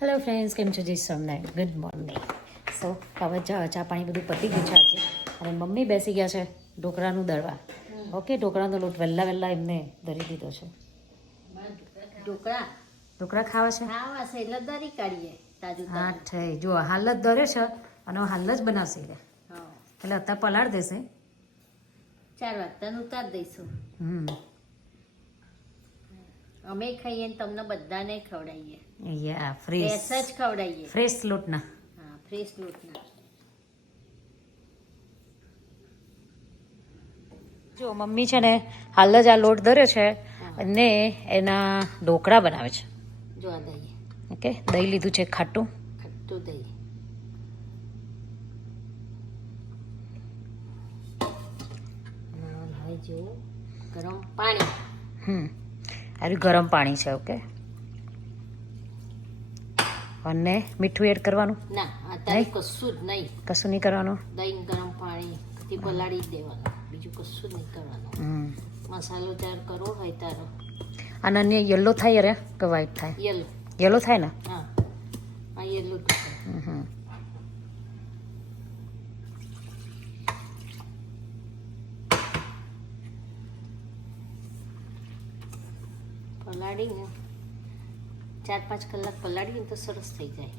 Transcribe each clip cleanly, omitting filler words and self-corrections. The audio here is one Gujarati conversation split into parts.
હેલો ફ્રેન્ડ્સ, કેમ છો? જય સ્વામિનારાયણ. Good morning. સો હવે ચા પાણી બધું પતી ગયું છે આજે. અને મમ્મી બેસી ગયા છે ઢોકળાનું દળવા. ઓકે, ઢોકળાનો લોટ વહેલા એમને દરી દીધો છે. ઢોકળા ખાવા છે એટલે દરી કાઢીએ તાજું. હા થઈ જો હાલ જ દરે છે અને હાલ જ બનાવશે એટલે અત્યારે પલાળ દેશે. 4 વાગતા ઉતાર દઈશું. અમે ખાઈએ ને તમને બધાને ખવડાવીએ. યા ફ્રેશ જ ખવડાવીએ. ફ્રેશ લોટના. હા, ફ્રેશ લોટના. જો મમ્મી છે ને હાલ જ આ લોટ દર્યો છે અને એના ઢોકળા બનાવે છે. જો આ દહીં. ઓકે, દહીં લીધું છે ખાટું. ખાટું દહીં. હવે જો ગરમ પાણી. આર્યું ગરમ પાણી છે. ઓકે, અને મીઠું એડ કરવાનું? ના, અત્યારે કશું જ નહીં. કશું નહીં કરવાનું. દહીં ગરમ પાણી થી પલાળી જ દેવાનું, બીજું કશું જ નહીં કરવાનું. મસાલો ચાર કરવો હોય તારો. અને અન્ય યલો થાય રે કે વ્હાઈટ થાય? યલો. યલો થાય ને? હા, આ યલો. પલાળીને 4-5 કલાક પલાળીને તો સરસ થઈ જાય.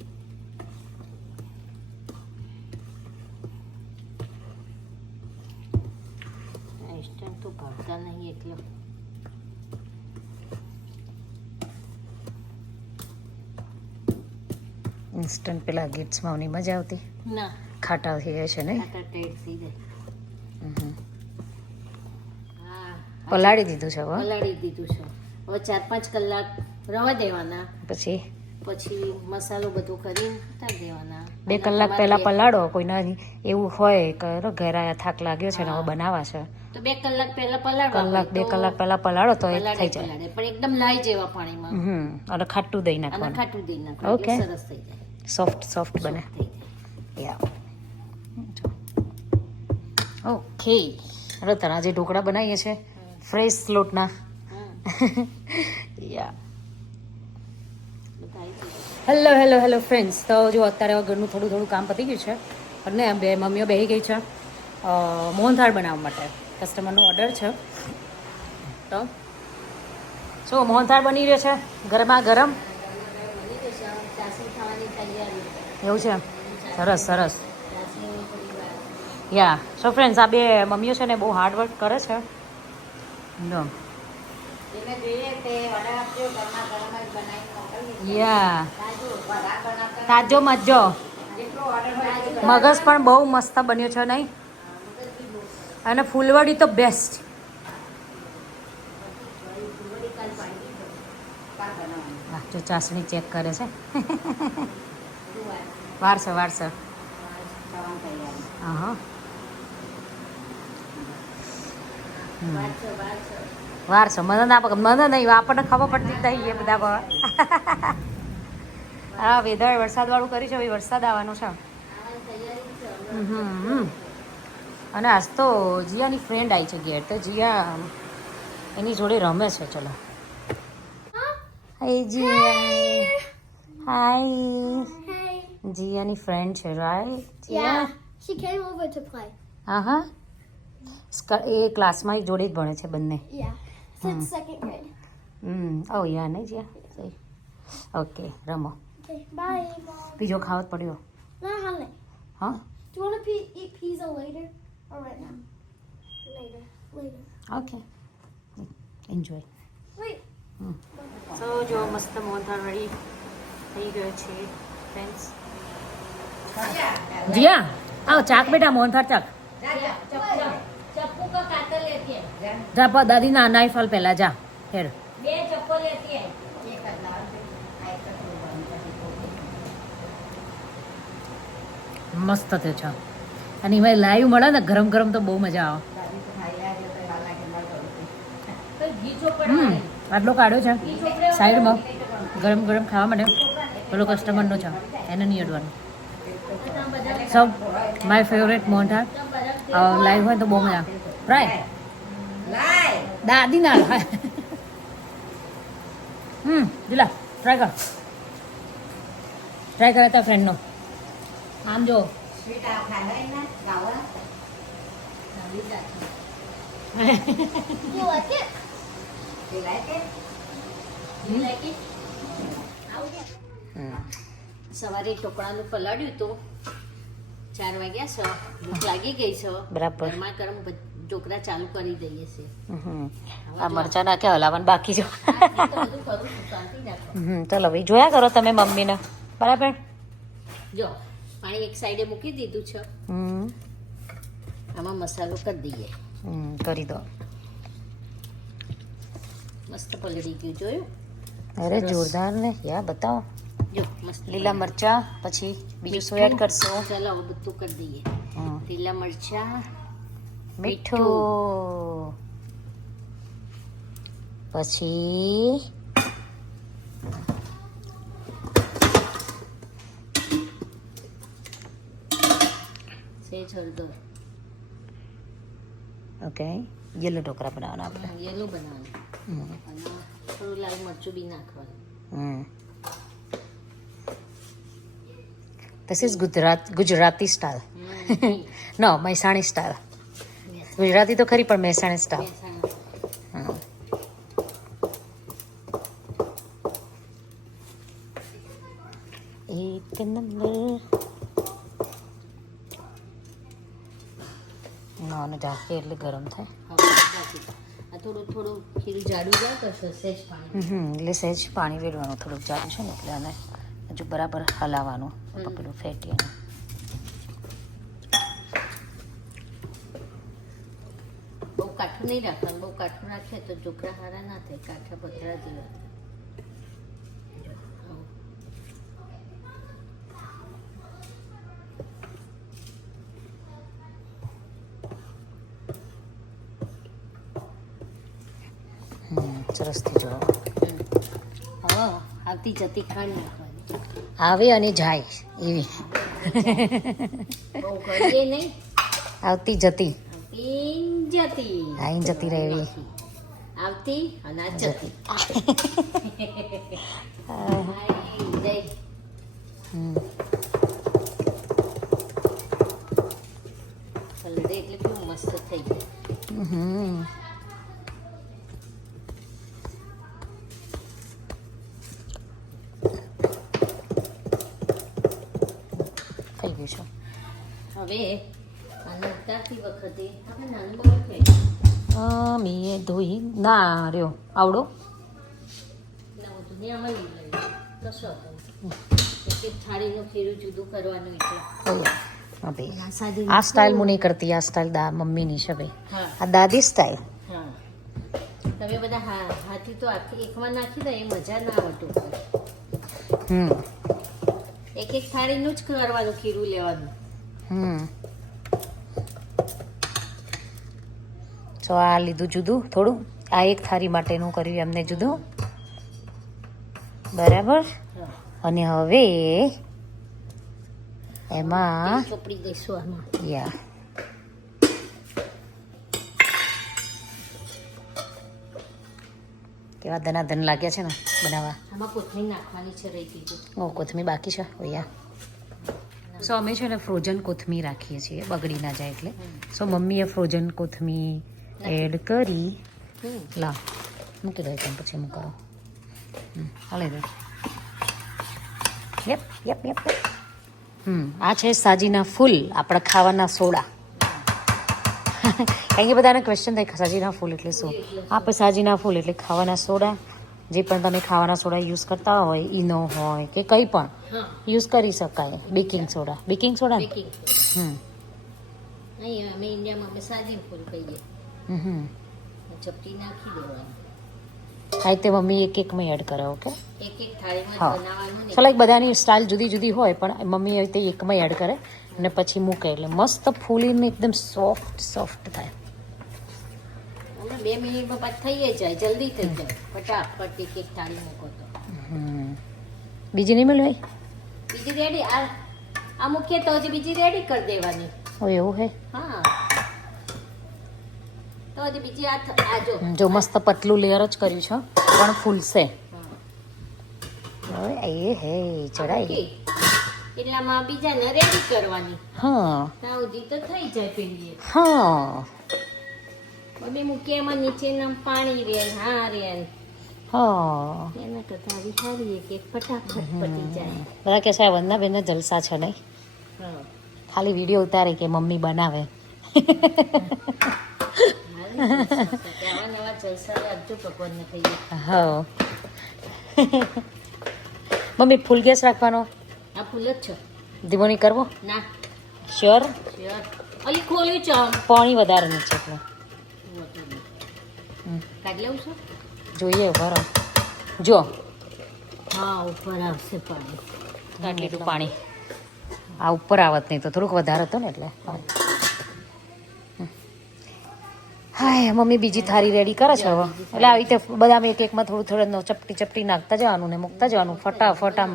ઇન્સ્ટન્ટ તો ભાવતા નહીં એટલે. ઇન્સ્ટન્ટ પેલા ગિફ્ટ્સમાં ની મજા આવતી. ના, ખાટા થઈ જાય છે ને? ખાટા ટેડ થઈ જાય. પલાળી દીધું છે હવે? પલાળી દીધું છે. હવે 4-5 કલાક રવા દેવાના. પછી મસાલો બધો કરીને ઉતારી દેવાના. 2 કલાક પહેલા પલાળો. કોઈના એવું હોય કે ઘેરા થાક લાગ્યો છે ને હવે બનાવવા છે તો 2 કલાક પહેલા પલાળવા. 2 કલાક પહેલા પલાળો તો એ થઈ જાય. પણ એકદમ લાઈ જેવા પાણીમાં. અને ખાટું દહીં નાખવાનું. ખાટું દહીં નાખવાનું. ઓકે, સરસ થઈ જાય. સોફ્ટ બને. Yeah okay. હવે તારા જે ઢોકળા બનાવીએ છે ફ્રેશ લોટના. યા હેલો ફ્રેન્ડ્સ. તો જો અત્યારે ઘરનું થોડું કામ પતી ગયું છે અને બે મમ્મીઓ બેસી ગઈ છે મોહનથાળ બનાવવા માટે. કસ્ટમરનો ઓર્ડર છે તો શું મોહનથાળ બની રહ્યો છે ગરમા ગરમ. એવું છે? સરસ. યા સો ફ્રેન્ડ્સ, આ બે મમ્મીઓ છે ને બહુ હાર્ડવર્ક કરે છે. યા તાજો મજો. મગજ પણ બહુ મસ્ત બન્યો છે નહીં? અને ફૂલવડી તો બેસ્ટ. જો ચાસણી ચેક કરે છે. વારસે હા વારસો મને નહીં, આપણને ખબર પડતી નહીં એ બધા. હા, વેધર વરસાદવાળું કર્યું છે. વરસાદ આવવાનો છે. અને આજ તો જીયાની ફ્રેન્ડ આવી છે ઘેર, તો જીયા એની જોડે રમે છે. ચલો, હાય જીયા. હાય. જીયાની ફ્રેન્ડ છે, right? Yeah, she came over to play. હા. એ ક્લાસમાં જોડે જ ભણે છે બંને. Yeah, since 2nd grade. ઓ યા નહીં જીયા. ઓકે, રમો. Okay, bye, Mom. બીજો ખાવા જ પડ્યો. No, honey. હા. Do you want to eat pizza later or right now? Later. Okay, enjoy. Wait. સો જો મસ્ત મોહનથાળ રેડી થઈ ગયો છે ફ્રેન્ડ્સ. જીયા આવો ચાક બેટા, મોહનથાળ ચાક. ચપ્પુ કા કાતર લેતી હે. જા પા દાદી ના નાઈફ હાલ પહેલા જા હેડ. 2 ચપ્પલ લેતી હે. મસ્ત થયો છે. અને એમાં લાઈવ મળે ને ગરમ ગરમ તો બહુ મજા આવે. આટલો કાઢ્યો છે સાઈડમાં ગરમ ગરમ ખાવા માટે. પેલો કસ્ટમરનો છે, એને નહીં અડવાનું. સબ માય ફેવરેટ મોહનથાળ. લાઈવ હોય તો બહુ મજા. રાઈટ દાદી ના દિલા ટ્રાય કર. ટ્રાય કર્યા હતા ફ્રેન્ડનો. આમ જો સ્વીટ આ ખાવા ના ખાવા સારી You like it? You like it? You like it? સવારે ટોકળાનું પલાળ્યું હતું 4 વાગ્યા છે ભૂખ લાગી ગઈ છે બરાબર. ગરમા ગરમ ઢોકળા ચાલુ કરી દઈએ છે આ મરચા નાખ્યા હલાવવાનું બાકી જો. આ તો બધું કરું છું શાંતિ રાખો ચલો ભાઈ જોયા કરો તમે મમ્મીને બરાબર. જો પાણી એક સાઈડે મૂકી દીધું છે આમાં મસાલો કરી દઈએ કરી દો. મસ્ત પલળી ગયું જોયું અરે સરસ. જોરદાર ને યા બતાવો. જો મસ્ત લીલા મરચા પછી બીજું શું એડ કરશો? ચાલો હવે બધું કરી દઈએ લીલા મરચા મીઠું પછી સેજ હળદર ઓકે યલો ઢોકળા બનાવવાના આપણે. યલો બનાવવાનું અને થોડું લાલ મરચું બી નાખવાનું This is Gujarati style. No, Mehsani style. Gujarati તો ખરી પણ મહેસાણી સ્ટાઇલ. એક નંબર. ના ઢાંકી એટલે ગરમ થાય. આ થોડું ખીરું જાડું જાય તો સેજ પાણી એટલે સહેજ પાણી વેડવાનું થોડુંક જાડું છે ને એટલે અને હજુ બરાબર હલાવવાનું પેલું ફેટી અને બહુ કાઠું નહીં રાખવાનું બહુ કાઠું રાખીએ તો ઢોકળા સારા ના થાય કાઠા પતરા જેવા સરસ થઈ જવા. હવે આવતી જતી ખાંડ નાખવાની આવે અને જાય એવી બહુ કરીએ નહીં આવતી જતી આવતી જતી આઈ જતી રહે એવી. આવતી અને આ જતી જય હલ્દી એટલે કેવું મસ્ત થઈ ગયું થઈ ગયું છે. હવે આને ઉતારતી વખતે આપણે નાનું બાળક હોય મેં ધોઈ ના રહ્યો આવડો નવું દુનિયામાં લઈ લઈએ કશો હતો એક એક થાળીનું ખીરું જુદું કરવાનું એટલે હવે આ સાદી આ સ્ટાઇલ હું નહીં કરતી. આ સ્ટાઇલ મમ્મીની છે ભાઈ. હા આ દાદી સ્ટાઇલ. હા તમે બધા હાથી તો આખી એકમાં નાખી દો એ મજા ના આવતું એક એક થાળીનું જ કરવાનું ખીરું લેવાનું તો આ લીધું જુદું થોડું. આ એક થાળી માટેનું કર્યું એમને જુદું બરાબર. અને હવે એમાં ચોપડી દઈશું આમાં યા કેવા ધન લાગ્યા છે ને બનાવવા. આમાં કોથમીર નાખવાની છે રહી ગઈ ઓ કોથમીર બાકી છે યા. સો અમે છે ને ફ્રોઝન કોથમીર રાખીએ છીએ બગડી ના જાય એટલે. સો મમ્મીએ ફ્રોઝન કોથમીર એડ કરી લા મૂકી દો એકદમ પછી હું કરો હાલે દે. યપ યપ યપ આ છે સાજીના ફૂલ આપણા ખાવાના સોડા. કારણ કે બધાને ક્વેશ્ચન થાય સાજીના ફૂલ એટલે શું. આપણે સાજીના ફૂલ એટલે ખાવાના સોડા. જે પણ તમે ખાવાના સોડા યુઝ કરતા હોય ઈનો હોય કે કંઈ પણ યુઝ કરી શકાય. બેકિંગ સોડા બેકિંગ અહીં અમે ઇન્ડિયામાં અમે સાદી ફૂલ કહીએ ચપટી નાખી દેવાની હા તે મમ્મી એક એકમાં એડ કરે ઓકે. એક એક થાળીમાં હા. બનાવવાનું ને સો લાઈક બધાની સ્ટાઇલ જુદી જુદી હોય પણ મમ્મી એ રીતે એકમાં એડ કરે અને પછી મૂકે એટલે મસ્ત ફૂલીને એકદમ સોફ્ટ થાય. અમે 2 મિનિટમાં પાછ થઈ જાય જલ્દી થઈ જાય ફટાફટ એક એક થાળી મૂકો તો બીજી નહીં મળવાય. બીજી રેડી આ મૂકીએ તો હજી બીજી રેડી કરી દેવાની ઓ એવું હે. હા તો હજી બીજી આ જો જો મસ્ત પતલું લેયર જ કર્યું છે પણ ફૂલશે. હા. હવે એ હે ચડાઈ મૂકી. એટલામાં બીજાને રેડી કરવાની. હા ત્યાં સુધી તો થઈ જાય પેલી એક. હા બબે મૂકી એમાં નીચેના પાણી રે ને હા રે ને. હા એના કરતાં આવી સારી એક એક ફટાફટ પતી જાય. બધા કે છે વંદના બેન જલસા છે નહીં હા ખાલી વિડીયો ઉતારે કે મમ્મી બનાવે આવા નવા જલસા રાખજો ભગવાનને કહીએ. હા મમ્મી ફૂલ ગેસ રાખવાનો આ ફૂલ જ છે. ધીમો નહીં કરવો ના શ્યોર શ્યોર. અલી ખોલ્યું છે આમ. પાણી વધારે છે એટલે કાઢી લઉં છું. જોઈએ બરો જો હા ઉપર આવશે પાણી. કાઢી લીધું પાણી આ ઉપર આવત નહીં તો થોડુંક વધારે હતું ને એટલે હાય મમ્મી બીજી થારી રેડી કરે છે હવે એટલે આવી રીતે બધા એક એકમાં થોડું થોડું ચપટી નાખતા જવાનું ને મૂકતા જવાનું ફટાફટ આમ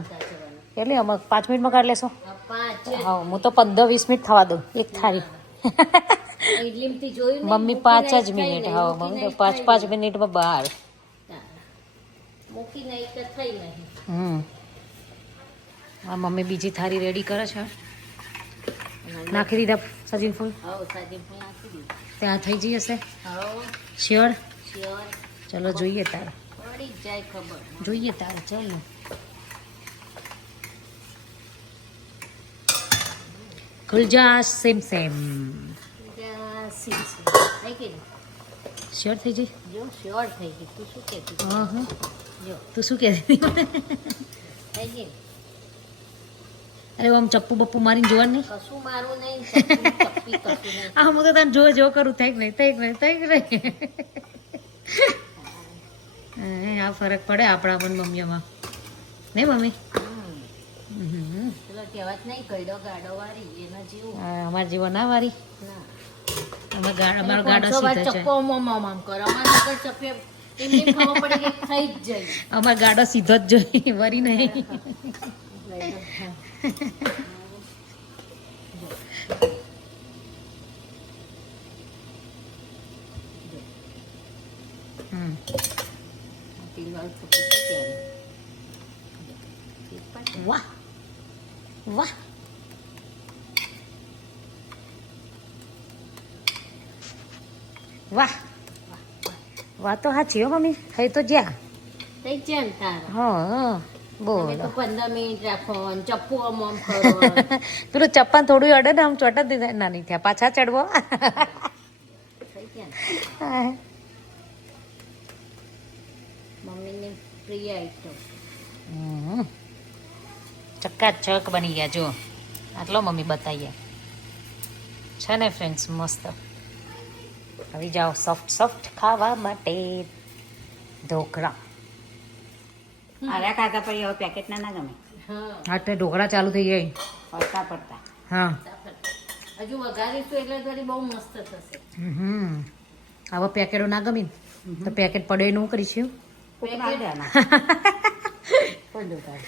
એટલે અમે 5 મિનિટમાં કાઢી લેશો આ પાંચ હા હું તો 15-20 મિનિટ થવા દઉં એક થારી ઇડલીમથી જોયું ને, મમ્મી મૂકીને 5 જ ખાઈ મિનિટ નહીં, હા મૂકીને મમ્મી તો ખાઈ 5 મિનિટમાં બહાર મૂકીને એક જ થઈ નહીં. આ મમ્મી બીજી થારી રેડી કરે છે નાખી દીધા સજીન ફૂલ હવ સાદી ફૂલ નાખી દીધું. ત્યાં થઈ જઈ હશે હવ શ્યોર શ્યોર. ચલો જોઈએ તાર પડી જ જાય ખબર. જોઈએ તાર ચાલો ખુલ જા સેમ સેમ ત્યાં સીમ સીમ. થઈ ગઈ ને? શ્યોર થઈ જઈ જો શ્યોર થઈ ગઈ. તું શું કહેતી હતી? હા હા જો તું શું કહેતી થઈ ગઈ ને? અરે આમ ચપ્પુ બપ્પુ મારીને જોવાનું નહીં કશું મારું નહીં, ચપ્પી ચપ્પી કશું નહીં. આ હું તો તને જો કરું થાય કે નહીં આ ફરક પડે આપણા પણ મમ્મીઓમાં નહીં મમ્મી પેલો કહેવત નહીં કઈડો ગાડો વાળી એના જેવું. અમારા જીવો ના વારી ના. અમારો ગાડો 500 વાર સીધો છે ચપ્પો આમ કરો. અમારે નકર ચપ્પે એમને ખબર પડે કે થઈ જ જાય. અમારો ગાડો સીધો જ જોઈ વરી નહીં વાહ વાહ વાહ વાહ તો સાચી હો મમ્મી થઈ તો જ્યાં થઈ જ જાય ને તારે. હા તમે બોલો તો 15 મિનિટ રાખો અને ચપ્પુ આમ કરો. પેલું ચપ્પન થોડું અડે ને આમ ચોટા દીધા ના નહીં થયા પાછા ચડવો થઈ ગયા ને? મમ્મીની પ્રિય આઈટમ. ચકાચક બની ગયા જો આટલો મમ્મી બતાવીએ છે ને ફ્રેન્ડ્સ મસ્ત આવી જાઓ સોફ્ટ ખાવા માટે ઢોકળા આરા ખાતા પછી હવે પેકેટના ના ગમે હા હા તે ઢોકળા ચાલુ થઈ જાય પડતા પડતા હા હજુ વઘારીશું એટલે થોડી બહુ મસ્ત થશે. આવા પેકેટો ના ગમી ને તો પેકેટ પડે એનું કરીશું કોકના દેવાના કોઈ દેતા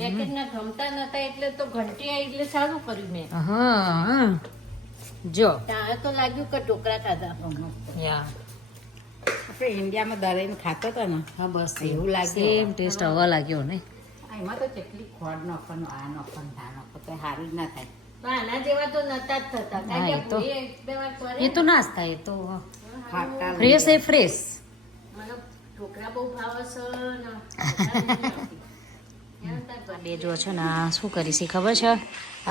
પેકેટના ગમતા નતા એટલે તો ઘંટી આવી એટલે સારું કર્યું મેં. હા જો ત્યાં તો લાગ્યું કે ઢોકળા ખાધા. યા આપણે ઇન્ડિયામાં દરેને ખાતો હતો ને હા બસ એવું લાગ્યું. સેમ ટેસ્ટ હવા લાગ્યો ને એમાં તો કેટલી ખોડ નાખવાનું આ નાખવાનું આ નાખો તો સારું જ ના થાય. પણ આના જેવા તો નતા જ થતા. હા, કારણ એ કે તો- ભૂરી એક બે વાર કરે એ તો ના જ થાય એ તો ખાટા ફ્રેશ એ ફ્રેશ મને ઢોકળા બહુ ભાવે છે ને ઢોકળા નથી આવતી. એમ તાર બે જો છે ને આ શું કરી છે ખબર છે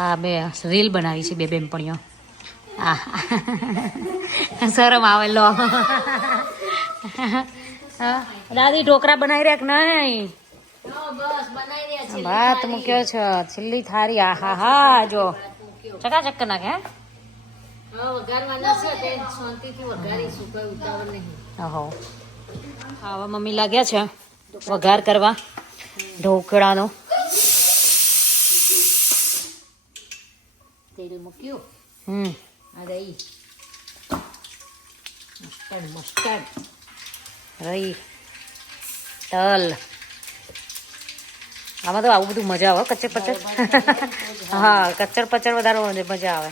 આ બે રીલ બનાવી છે બે બેનપણીઓ આ શરમ આવે લો દાદી ઢોકળા બનાવી રહ્યા કે નહીં હા, બસ બનાવી રહ્યા છે. ભાત મૂક્યો છે છેલ્લી થારી આ હા હા જો ચકાચક નાખે હે હા, વઘારવાના છે તે શાંતિથી વઘારીશું, કોઈ ઉતાવળ નહીં. હો આવા મમ્મી લાગ્યા છે વઘાર કરવા ઢોકળાનો તેલ મૂક્યું. હમ આ રહી મસ્ટર્ડ. રહી તલ આમાં તો આવું બધું મજા આવે કચ્ચર પચર હા કચ્ચર પચર વધારે મજા આવે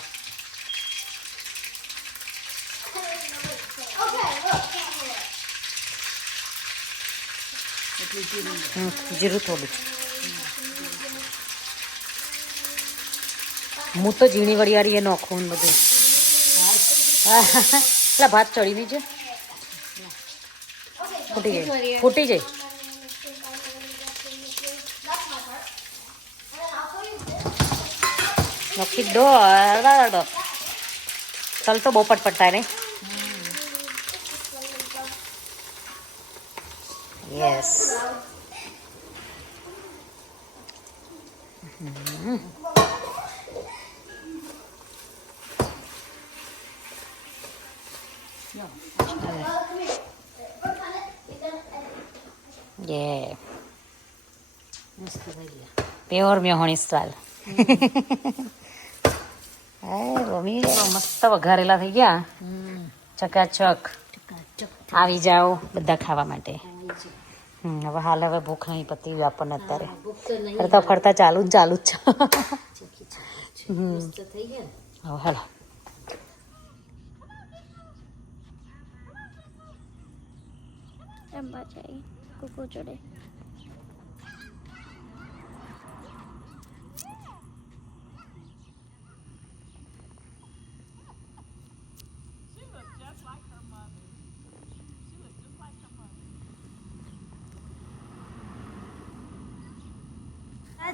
જીરું થોડું હું તો ઝીણી વરિયાળી એ નોખું ને બધું. એટલે ભાત ચડી નહીં છે, ફૂટી જાય, ફૂટી જાય. નોખી દો. ચાલ તો બહુ પટપટતા નહીં. યસ. Yeah. મસ્ત થઈ ગયા. પ્યોર મેહોણી સ્ટાઇલ. મમ્મી મસ્ત વઘારેલા થઈ ગયા. ચકાચક. આવી જાઓ બધા ખાવા માટે. હવે હાલ હવે ભૂખ નહીં પતી આપણને અત્યારે. ભૂખ તો નહીં. ફરતા ફરતા ચાલુ જ છે. મસ્ત થઈ ગયા ને. હવે હાલો. રમવા જાય કુકુ જોડે.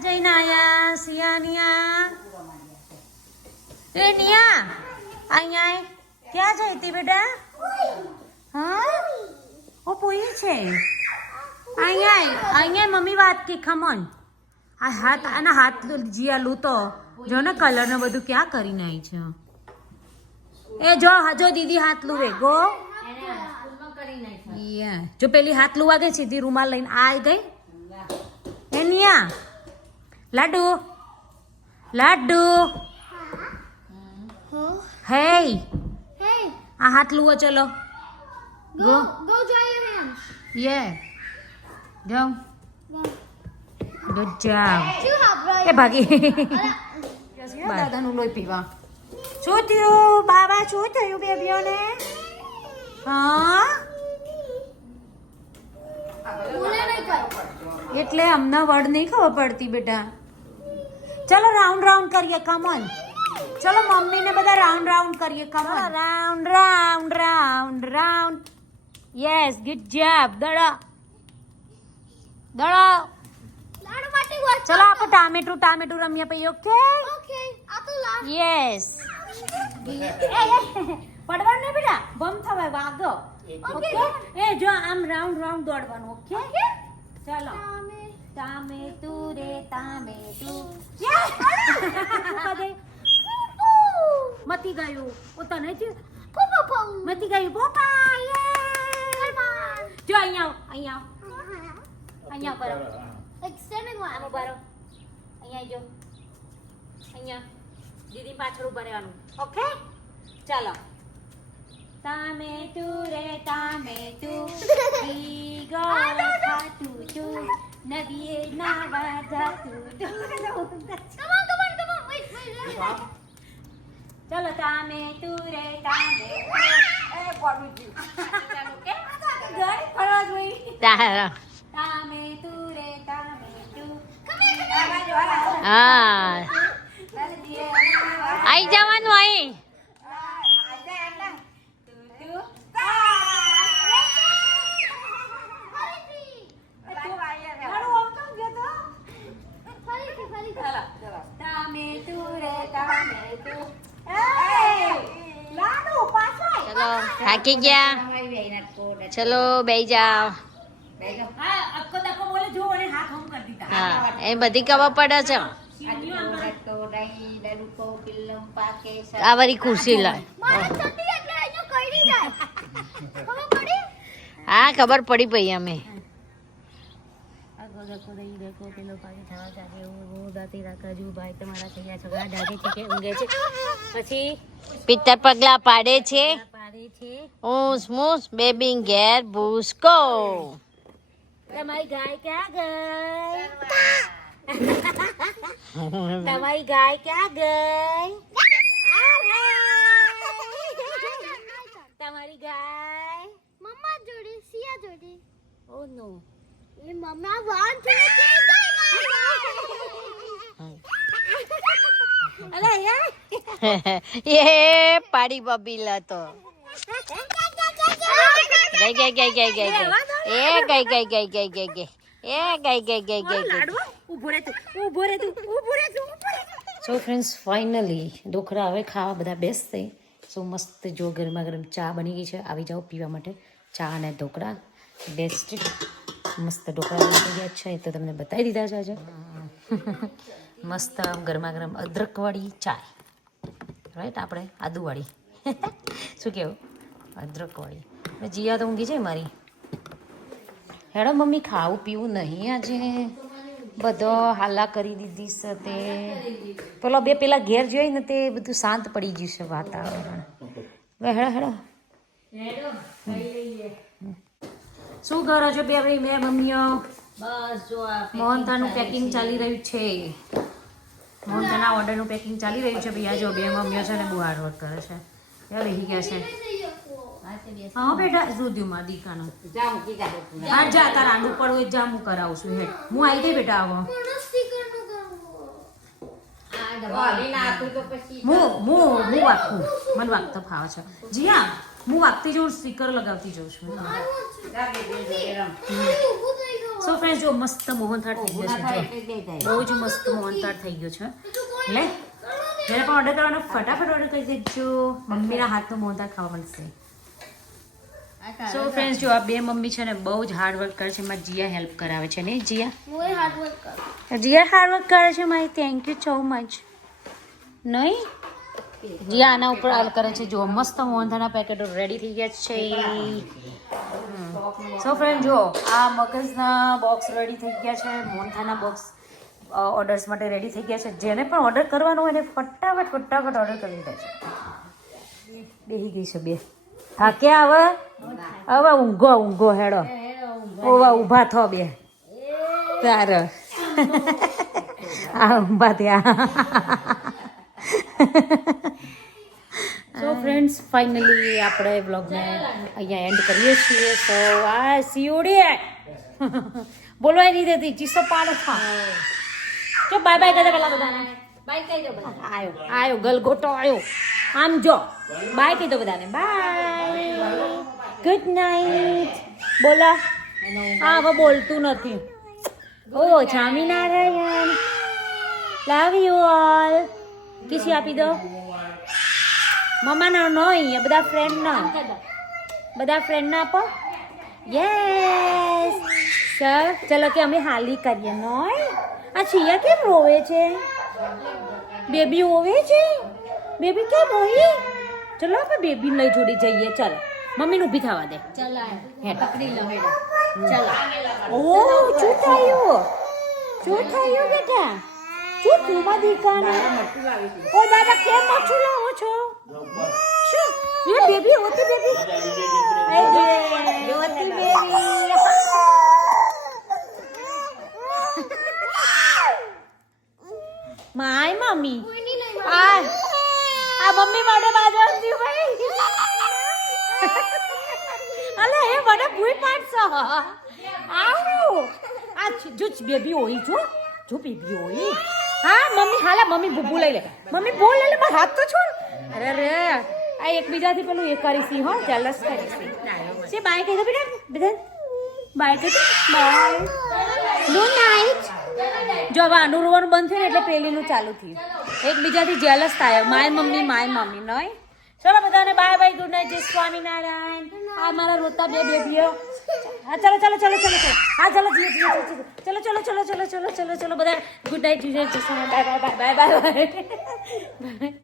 જઈને આયા સિયાનિયા. એ નિયા અહીંયા ક્યાં જઈ હતી બેટા? હા ઓ પોઈ છે. અહીંયા મમ્મી વાત કી ખમણ. આ હાથ આના હાથ જીયાલું તો જો ને કલર ને બધું ક્યાં કરીને આવી છે. એ જો હજો દીદી હાથ લુવે ગો. જો પેલી હાથ લુવા ગઈ સીધી રૂમાલ લઈને આ ગઈ. એ નિયા લાડુ લાડુ હે Hey, આ હાથ લુવો ચલો go dry your hands. યે જાઓ Go. Good job. You have right. એ ભાગી દાદાનું લોહી પીવા. શું થયું બાબા? શું થયું બેબીઓને? હા બોલે નહીં કર. એટલે અમને વર્ડ નહીં ખબર પડતી બેટા. ચલો રાઉન્ડ રાઉન્ડ કરીએ કમન. ચલો મમ્મીને બધા રાઉન્ડ રાઉન્ડ કરીએ come on. Round round round round. Yes good job. દડો દડો. લાડુ માટે વાત. ચલો આપણે ટામેટું ટામેટું રમીએ પછી. ઓકે Okay, આ તો લા. યસ. પડવાનું નહીં બેટા, બમ થવાય વાગો. ઓકે એ જો આમ રાઉન્ડ રાઉન્ડ દોડવાનું. ઓકે ચલો. ટામેટું રે ટામેટું. મતી ગયું. ઓ તને જ મતી ગયું. પોપા જો અહીંયા આવ, અહીંયા આવ. અહીંયા બરો. Like standing આમ one. ઉભા રહો. અહીંયા જો. અહીંયા દીદી પાછળ ઉભા રહેવાનું. ઓકે ચાલો. ટામેટું રે ટામેટું વીગો ખાતું તું નદીએ નાવા જાતું તું. Come on. Wait. ચલો ટામેટું રે ટામેટું. એ પડું છું. ઓકે ઘર ફરવા જોઈ. ટામેટું રે ટામેટું. હા આઈ જવાનું અહીં. ચલો થાકી ગયા. ચલો બેહી જાઓ. હા એ બધી ખબર પડે છે. આ વાળી ખુરશી લાય. મારે ચટી એટલે અહીંયા કઈડી જાય. ખબર પડી? હા ખબર પડી પઈ અમે. પછી પિત્તર પગલા પાડે છે. પાડે છે. ઊંસ મૂસ બેબી ઘેર ભૂસકો. તમારી ગાય ક્યાં ગઈ? તમારી ગાય ક્યાં ગઈ? તમારી ગાય મમ્મા જોડે સિયા જોડે. ઓ નો. એ મમ્મા 1 2 3 એ પાડી બબીલ હતો ગઈ ગઈ ગઈ ગઈ ગઈ ગઈ એ ગઈ ગઈ ગઈ ગઈ ગઈ ગઈ એ ગઈ ગઈ ગઈ ગઈ સો ફ્રેન્ડ્સ ફાઇનલી ઢોકળા હવે ખાવા બધા બેસશે. સો મસ્ત જો ગરમા ગરમ ચા બની ગઈ છે, આવી જાઓ પીવા માટે. ચા અને ઢોકળા બેસ્ટ મસ્ત ઢોકળા બની ગયા છે, તો તમને બતાવી દીધા છે આજે. મસ્ત ગરમા ગરમ અદરકવાળી ચાય, રાઈટ, આપણે આદુવાળી શું કહેવું, અદરકવાળી. જીયા તો ઊંઘી છે મારી. હેડો મમ્મી, ખાવું પીવું નહીં આજે, બધો હાલા કરી દીધી છે. તે પેલા ઘેર જોઈ ને તે બધું શાંત પડી ગયું છે વાતાવરણ. હવે હેડો શું કરો છો બે મમ્મીઓ? બસ જો આ મોહનથાળનું પેકિંગ ચાલી રહ્યું છે. મોહનથાળના ઓર્ડરનું પેકિંગ ચાલી રહ્યું છે. ભાઈ આ જો બે મમ્મીઓ છે ને બહુ હાર્ડ વર્ક કરે છે. ત્યાં બેસી ગયા છે. હા બેટા સુધીમાં દીકાનો જાઉં કીધા હા જા તાર આંડું પડવું એ જા હું કરાવું છું. હેડ હું આવી ગઈ બેટા. આવો નાખું તો પછી હું વાગતું, મને વાગતો ફાવે છે. જી હા, હું વાગતી જઉં, સ્ટીકર લગાવતી જઉં છું. સો ફ્રેન્ડ જો મસ્ત મોહનથાળ થઈ ગયો છે. બહુ જ મસ્ત મોહનથાળ થઈ ગયો છે. લે જ્યારે પણ ઓર્ડર કરવાનો ફટાફટ ઓર્ડર કરી દેજો. મમ્મીના હાથનો મોહનથાળ ખાવા મળશે. સો ફ્રેન્ડ્સ જો આ બે મમ્મી છે ને બહુ જ હાર્ડ વર્ક કરે છે. મારી જીયા હેલ્પ કરાવે છે ને જીયા જીયા હાર્ડ વર્ક કરે છે મારી. Thank you so much. નહીં જીયા આના ઉપર હાલ કરે છે. જો મસ્ત મોહનથાળના પેકેટો રેડી થઈ ગયા છે. સો ફ્રેન્ડ જો આ મગજના બોક્સ રેડી થઈ ગયા છે. મોહનથાળના બોક્સ ઓર્ડર્સ માટે રેડી થઈ ગયા છે. જેને પણ ઓર્ડર કરવાનો હોય એને ફટાફટ ઓર્ડર કરી દે છે. બેસી ગઈ છે બે. હા ક્યાં હવે ઊંઘો હેડો. ઓવા ઊભા થો બે તાર આ ઊભા થયા. સો ફ્રેન્ડ્સ ફાઇનલી આપણે બ્લોગને અહીંયા એન્ડ કરીએ છીએ. તો આ સીઓડી બોલવાય નહીં દેતી ચીસો પાડો ખા. જો બાય બાય કરે પેલા બધાને. બાય કહી દો આયો ગલગોટો આયો. આમ જો બાય કહી દો બધાને. Bye, good night. બોલો. હા હવે બોલતું નથી. ઓ સ્વામિનારાયણ. Love you all. કિસી આપી દો મમ્માના નહીં, બધા ફ્રેન્ડના આપો. યસ સર ચલો કે અમે હાલી કરીએ. નોય આ છિયા કેમ રોવે છે? બેબી રોવે છે? બેબી કેમ રોઈ? ચલો આપણે બેબીને લઈ જોડી જઈએ. ચાલો મમ્મીને ઊભી થવા દે. પકડી લો ચલો. ઓ શું થયું બેટા? શું થયું દીકાને? ઓ દાદા કેમ મચ્છું લાવો છો? શું એ બેબી હોતી બેબી? હોતી બેબી. માય મમ્મી આ મમ્મી માટે બાજુ ભાઈ. અલે એ મને ભૂઈ પાડશો. આવું આ જો બેબી હોય જો બેબી હોય. હા મમ્મી હાલા મમ્મી ભૂ લઈ લે. મમ્મી બોલ લે મારા હાથ તો છોડ. અરે આ એકબીજાથી પેલું એ કરીશી હો, જેલસ કરીશી. સે બાય કહી દો બેટા. બાય કહી દો. By good night. જો હવે આનું રોવાનું બંધ થયું ને એટલે પેલીનું ચાલુ થયું. એકબીજાથી જેલસ થાય. માય મમ્મી નહીં. ચલો બધાને બાય બાય, ગુડ નાઇટ, જય સ્વામિનારાયણ. આ મારા રોતા બે બેબીઓ. હા ચલો હા ચલો ચલો બધા ગુડ નાઇટ, જય સ્વામિનારાયણ. Bye bye.